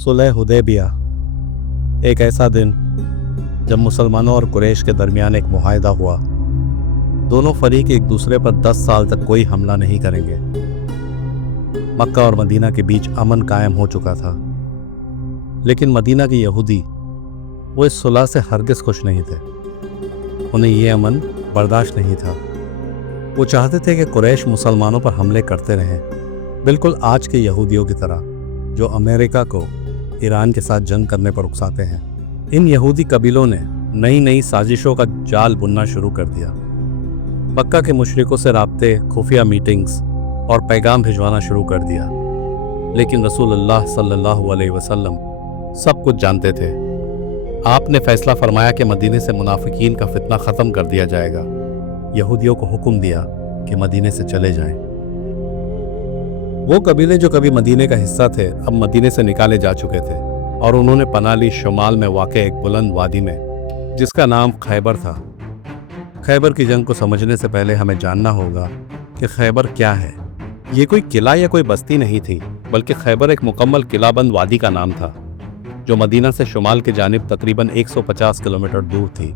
सुलह हुदैबिया, एक ऐसा दिन जब मुसलमानों और कुरैश के दरमियान एक मुआहदा हुआ। दोनों फरीक एक दूसरे पर 10 साल तक कोई हमला नहीं करेंगे। मक्का और मदीना के बीच अमन कायम हो चुका था, लेकिन मदीना के यहूदी वो इस सुलह से हरगिज़ खुश नहीं थे। उन्हें ये अमन बर्दाश्त नहीं था। वो चाहते थे कि कुरैश मुसलमानों पर हमले करते रहें, बिल्कुल आज के यहूदियों की तरह जो अमेरिका को ईरान के साथ जंग करने पर उकसाते हैं। इन यहूदी कबीलों ने नई नई साजिशों का जाल बुनना शुरू कर दिया। मक्का के मुशरिकों से राब्ते, खुफिया मीटिंग्स और पैगाम भिजवाना शुरू कर दिया। लेकिन रसूलुल्लाह सल्लल्लाहु अलैहि वसल्लम सब कुछ जानते थे। आपने फैसला फरमाया कि मदीने से मुनाफिकीन का फितना ख़त्म कर दिया जाएगा। यहूदियों को हुक्म दिया कि मदीने से चले जाएं। वो कबीले जो कभी मदीने का हिस्सा थे अब मदीने से निकाले जा चुके थे और उन्होंने पनाह ली शुमाल में वाक़े एक बुलंद वादी में, जिसका नाम खैबर था। खैबर की जंग को समझने से पहले हमें जानना होगा कि खैबर क्या है। ये कोई किला या कोई बस्ती नहीं थी, बल्कि खैबर एक मुकम्मल किलाबंद वादी का नाम था जो मदीना से शुमाल की जानिब तकरीबन 150 किलोमीटर दूर थी।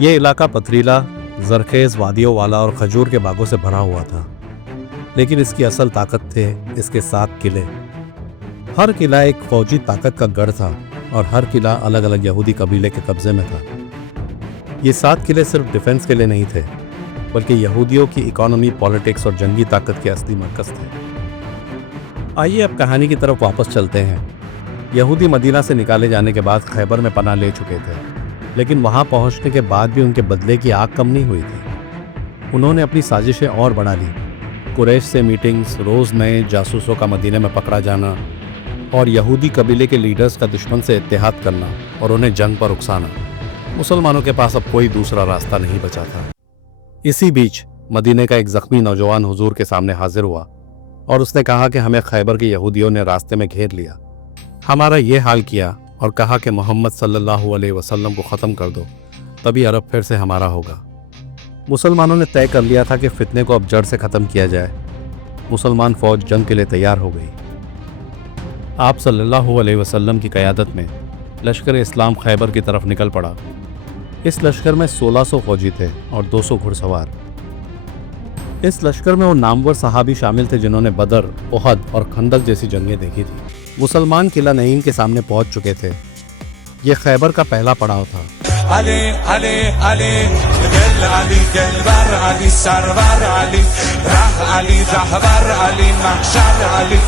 ये इलाका पथरीला, जरखेज वादियों वाला और खजूर के बागों से भरा हुआ था, लेकिन इसकी असल ताकत थे इसके 7 किले। हर किला एक फौजी ताकत का गढ़ था और हर किला अलग अलग यहूदी कबीले के कब्जे में था। ये 7 किले सिर्फ डिफेंस के लिए नहीं थे, बल्कि यहूदियों की इकोनॉमी, पॉलिटिक्स और जंगी ताकत के असली मरकज़ थे। आइए अब कहानी की तरफ वापस चलते हैं। यहूदी मदीना से निकाले जाने के बाद खैबर में पनाह ले चुके थे, लेकिन वहाँ पहुँचने के बाद भी उनके बदले की आग कम नहीं हुई थी। उन्होंने अपनी साजिशें और बढ़ा ली। कुरैश से मीटिंग्स, रोज़ नए जासूसों का मदीने में पकड़ा जाना और यहूदी कबीले के लीडर्स का दुश्मन से इत्तेहाद करना और उन्हें जंग पर उकसाना। मुसलमानों के पास अब कोई दूसरा रास्ता नहीं बचा था। इसी बीच मदीने का एक ज़ख्मी नौजवान हुजूर के सामने हाजिर हुआ और उसने कहा कि हमें खैबर के यहूदियों ने रास्ते में घेर लिया, हमारा ये हाल किया और कहा कि मोहम्मद सल्लल्लाहु अलैहि वसल्लम को ख़त्म कर दो, तभी अरब फिर से हमारा होगा। मुसलमानों ने तय कर लिया था कि फितने को अब जड़ से ख़त्म किया जाए। मुसलमान फ़ौज जंग के लिए तैयार हो गई। आप सल्लल्लाहु अलैहि वसल्लम की क़यादत में लश्कर इस्लाम खैबर की तरफ निकल पड़ा। इस लश्कर में 1600 फ़ौजी थे और 200 घुड़सवार। इस लश्कर में वो नामवर सहाबी शामिल थे जिन्होंने बदर, उहद और खंदक जैसी जंगें देखी थी। मुसलमान किला नईम के सामने पहुंच चुके थे। ये खैबर का पहला पड़ाव था। अली अली अली दिल अली दिलबर अली सरवर अली राह अली रहबर अली महशर अली